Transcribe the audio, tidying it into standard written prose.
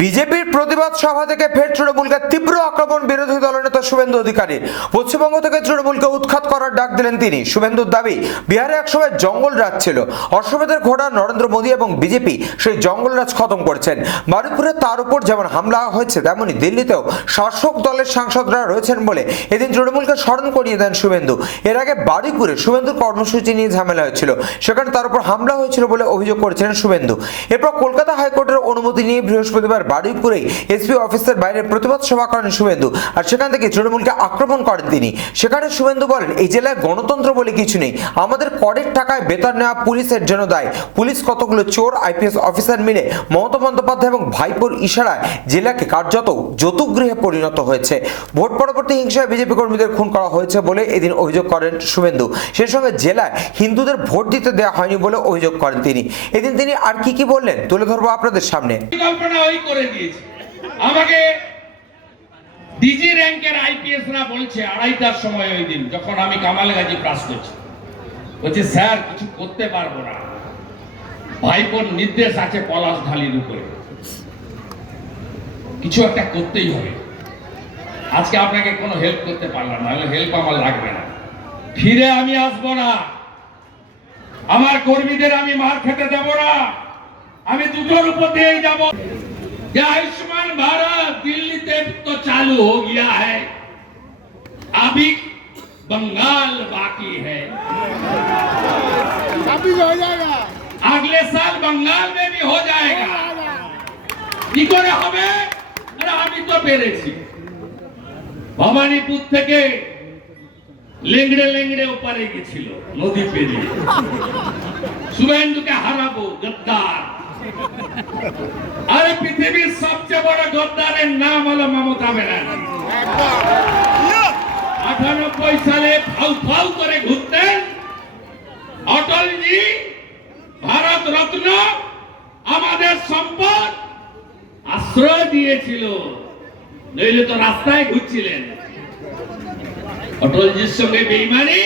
বিজেপির প্রতিবাদ সভা থেকে ফের তৃণমূলকে তীব্র আক্রমণ বিরোধী দলনেতা শুভেন্দু অধিকারী। পশ্চিমবঙ্গ থেকে তৃণমূলকে উৎখাত করার ডাক দিলেন তিনি। শুভেন্দুর দাবি, বিহারে একসময় জঙ্গল রাজ ছিল, অশ্বমেধের ঘোড়া নরেন্দ্র মোদী এবং বিজেপি সেই জঙ্গল রাজ খতম করছেন। বারুইপুরে তার উপর যেমন হামলা হয়েছে, তেমনি দিল্লিতেও শাসক দলের সাংসদরা রয়েছেন বলে এদিন তৃণমূলকে স্মরণ করিয়ে দেন শুভেন্দু। এর আগে বারুইপুরে শুভেন্দুর কর্মসূচি নিয়ে ঝামেলা হয়েছিল, সেখানে তার উপর হামলা হয়েছিল বলে অভিযোগ করেছিলেন শুভেন্দু। এরপর কলকাতা হাইকোর্টের অনুমতি নিয়ে বৃহস্পতিবার বারুইপুরে এসপি অফিসের বাইরে প্রতিবাদ সভা করেন শুভেন্দু, আর সেখান থেকে তৃণমূলকে আক্রমণ করেন তিনি। সেখানে শুভেন্দু বলেন, এই জেলায় গণতন্ত্র বলে কিছু নেই, আমাদের করের টাকায় বেতন নেওয়া পুলিশের জন্য দায়। পুলিশ কতগুলো চোর আইপিএস অফিসার মিলে মমতা বন্দ্যোপাধ্যায় এবং ভাইপোর ইশারায় জেলাকে কার্যত যৌতুকগৃহে পরিণত হয়েছে। ভোট পরবর্তী হিংসায় বিজেপি কর্মীদের খুন করা হয়েছে বলে এদিন অভিযোগ করেন শুভেন্দু। সেই সঙ্গে জেলায় হিন্দুদের ভোট দিতে দেওয়া হয়নি বলে অভিযোগ করেন তিনি। এদিন তিনি আর কি বললেন তুলে ধরবো আপনাদের সামনে। আমাকে ডিজি র্যাঙ্কের আইপিএসরা বলছে 2:30টার সময় ওই দিন, যখন আমি কামালগাজী ক্রাস করছি, বলছে স্যার কিছু করতে পারবো না, ভাইপোর নির্দেশ আছে পলাশ ঢালির উপরে, কিছু একটা করতেই হবে। আজকে আপনাকে কোনো হেল্প করতে পারলাম না, হেল্প আমার লাগবে না, ফিরে আমি আসবো না, আমার কর্মীদের আমি মার খেতে দেব না, আমি দুটোর উপর দিয়ে যাব। आयुष्मान भारत दिल्ली से तो चालू हो गया है, अभी बंगाल बाकी है, अभी हो जाएगा, अगले साल बंगाल में भी हो जाएगा। কি করে হবে? আরে আমি তো পেরেছি, ভবানীপুর থেকে লেংড়ে লেংড়ে ওপারে গেছিল নদী পেরিয়ে, শুভেন্দুকে হারাবো গদ্দার। আরে পৃথিবীর সবচেয়ে বড় গদ্দারের নাম হলো মমতা ব্যানার্জি। 98 সালে ফাউ ফাউ করে ঘুরতেন অটলজি, ভারত রত্ন, আমাদের সম্পদ আশ্রয় দিয়েছিল, নইলে তো রাস্তায় ঘুরছিলেন। অটলজির সঙ্গে বেইমানি